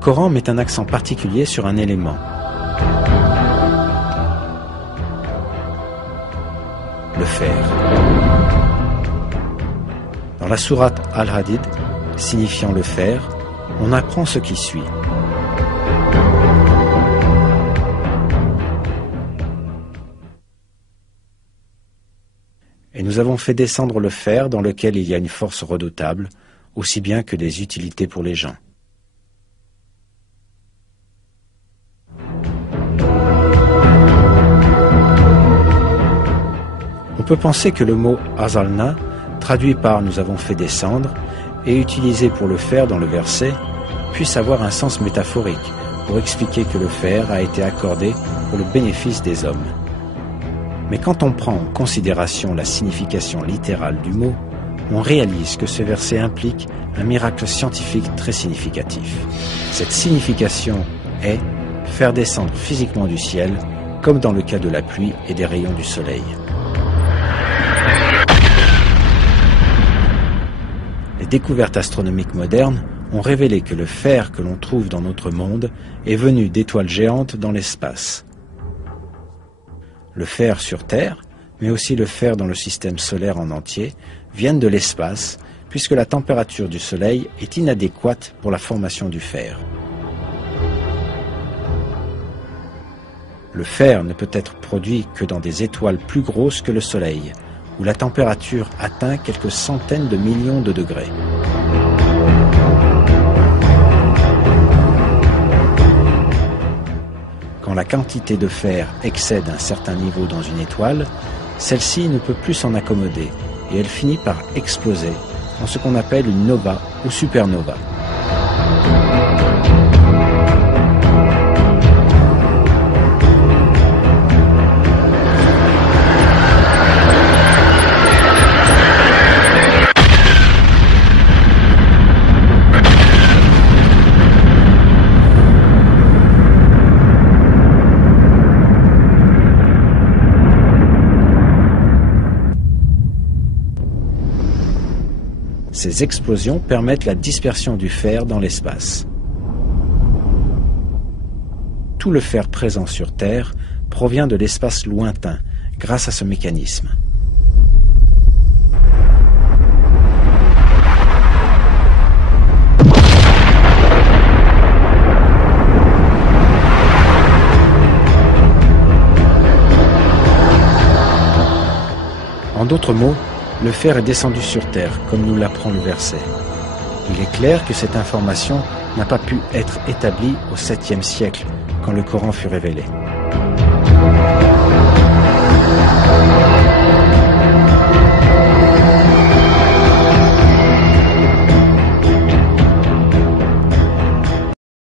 Coran met un accent particulier sur un élément. Le fer. Dans la sourate Al-Hadid, signifiant le fer, on apprend ce qui suit. Et nous avons fait descendre le fer dans lequel il y a une force redoutable, aussi bien que des utilités pour les gens. On peut penser que le mot « azalna », traduit par « nous avons fait descendre », et utilisé pour le fer dans le verset, puisse avoir un sens métaphorique pour expliquer que le fer a été accordé pour le bénéfice des hommes. Mais quand on prend en considération la signification littérale du mot, on réalise que ce verset implique un miracle scientifique très significatif. Cette signification est faire descendre physiquement du ciel, comme dans le cas de la pluie et des rayons du soleil. Les découvertes astronomiques modernes ont révélé que le fer que l'on trouve dans notre monde est venu d'étoiles géantes dans l'espace. Le fer sur Terre, mais aussi le fer dans le système solaire en entier, viennent de l'espace, puisque la température du Soleil est inadéquate pour la formation du fer. Le fer ne peut être produit que dans des étoiles plus grosses que le Soleil, où la température atteint quelques centaines de millions de degrés. Quand la quantité de fer excède un certain niveau dans une étoile, celle-ci ne peut plus s'en accommoder et elle finit par exploser en ce qu'on appelle une nova ou supernova. Ces explosions permettent la dispersion du fer dans l'espace. Tout le fer présent sur Terre provient de l'espace lointain grâce à ce mécanisme. En d'autres mots, le fer est descendu sur Terre, comme nous l'apprend le verset. Il est clair que cette information n'a pas pu être établie au 7e siècle, quand le Coran fut révélé.